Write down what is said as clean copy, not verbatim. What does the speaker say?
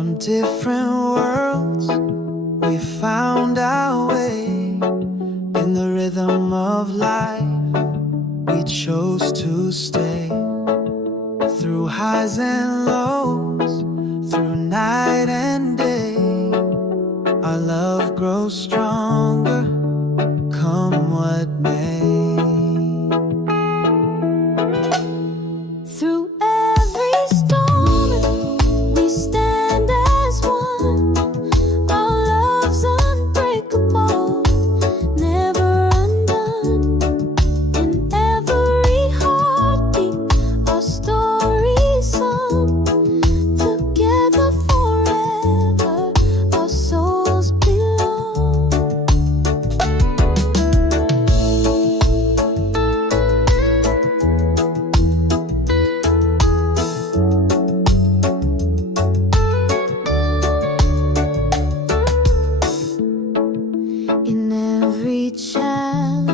From different worlds, we found our way. In the rhythm of life, we chose to stay. Through highs and lows, through night and day, our love grows stronger, come what may. Through every storm, we stand as one. Our love's unbreakable, never undone. In every heartbeat, our story's sung. Together forever, our souls belong. In every challenge,